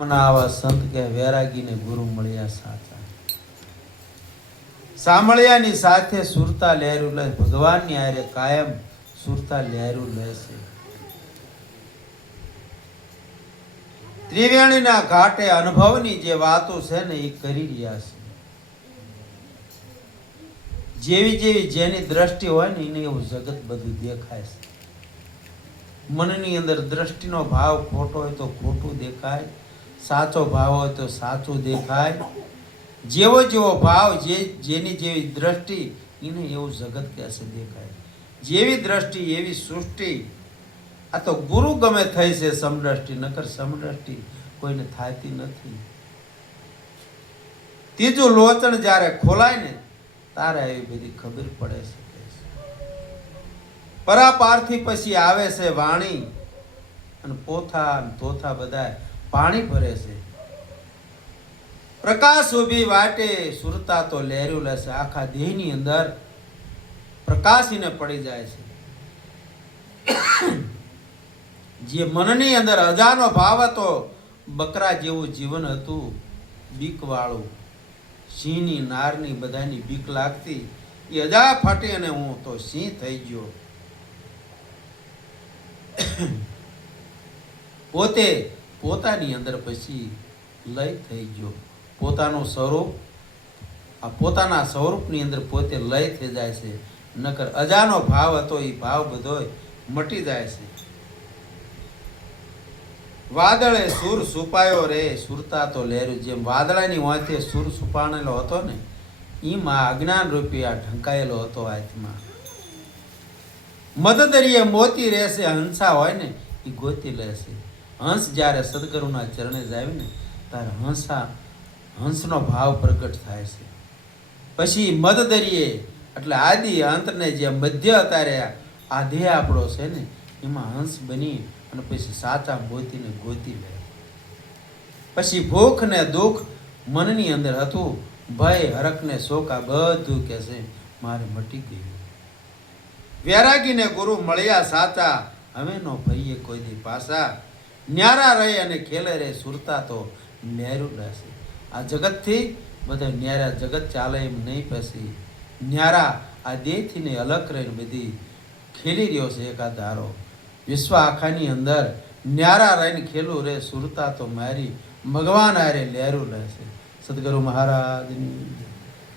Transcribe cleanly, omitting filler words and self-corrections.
આવા સંત કે વૈરાગીને ગુરુ મળ્યા સાચા, સાંભળ્યાની સાથે સુરતા લહેરું લે, ભગવાનની આરે કાયમ સુરતા લહેરું લેશે. ત્રિવેણીના ઘાટે અનુભવની જે વાતો છે ને એ કરી રહ્યા છે. જેવી જેવી જેની દ્રષ્ટિ હોય ને એને એવું જગત બધું દેખાય છે. મનની અંદર દ્રષ્ટિનો ભાવ ખોટો હોય તો ખોટું દેખાય, સાચો ભાવ હોય તો સાચું દેખાય. જેવો જેવો ભાવ જેની જેવી દ્રષ્ટિ એને એવું જગત કહેશે દેખાય. જેવી દ્રષ્ટિ એવી સૃષ્ટિ. આ તો ગુરુ ગમે થઈ છે સમદ્રષ્ટિ, નકર સમદ્રષ્ટિ કોઈને થાતી નથી. ત્રીજું લોચણ જ્યારે ખોલાય ને તારે એવી બધી ખબર પડે છે. પરાપારથી પછી આવે છે વાણી, અને પોથા તોથા બધા પાણી ભરે છે. પ્રકાશ ઉભી વાટે સુરતા તો લહેર્યું લેશે. આખા દેહની અંદર પ્રકાશીને પડી જાય છે. જે મનની અંદર અજાનો ભાવ હતો, બકરા જેવું જીવન હતું, બીક વાળું, સિંહની નારની બધાની બીક લાગતી, એ અજા ફાટી અને હું તો સિંહ થઈ ગયો. પોતે પોતાની અંદર પછી લય થઈ ગયો. પોતાનું સ્વરૂપ, આ પોતાના સ્વરૂપની અંદર પોતે લય થઈ જાય છે. નકર અજાનો ભાવ હતો એ ભાવ બધો મટી જાય છે. વાદળે સુર સુપાયો રે સુરતા તો લહેરું. જેમ વાદળાની વાંચે સુર સુપાણેલો હતો ને, એમાં અજ્ઞાન રૂપી આ ઢંકાયેલો હતો આત્મા. મદદરીએ મોતી રહેશે. હંસા હોય ને એ ગોતી લેશે. હંસ જ્યારે સદગુરુના ચરણે જાય ને ત્યારે હંસનો ભાવ પ્રગટ થાય છે. પછી મદદરીએ એટલે આદિ અંતને જે મધ્ય અતારે આ દેહ આપણો છે ને એમાં હંસ બની અને પછી સાચા મોતીને ગોતી લે. પછી ભૂખ ને દુઃખ મનની અંદર હતું, ભય હરખ ને શોક આ બધું કે છે મારે મટી ગયું. વૈરાગીને ગુરુ મળ્યા સાચા, હવે નો ભઈએ કોઈ દી પાસા. ન્યારા રહે અને ખેલે રે સુરતા તો લહેરું રહેશે. આ જગતથી બધા ન્યારા, જગત ચાલે એમ નહીં. પછી ન્યારા આ દેહથી ને અલગ રહીને બધી ખેલી રહ્યો છે એકાદ ધારો. વિશ્વ આખાની અંદર ન્યારા રહીને ખેલું રે સુરતા તો મારી, ભગવાન આરે લહેરું રહેશે. સદગુરુ મહારાજની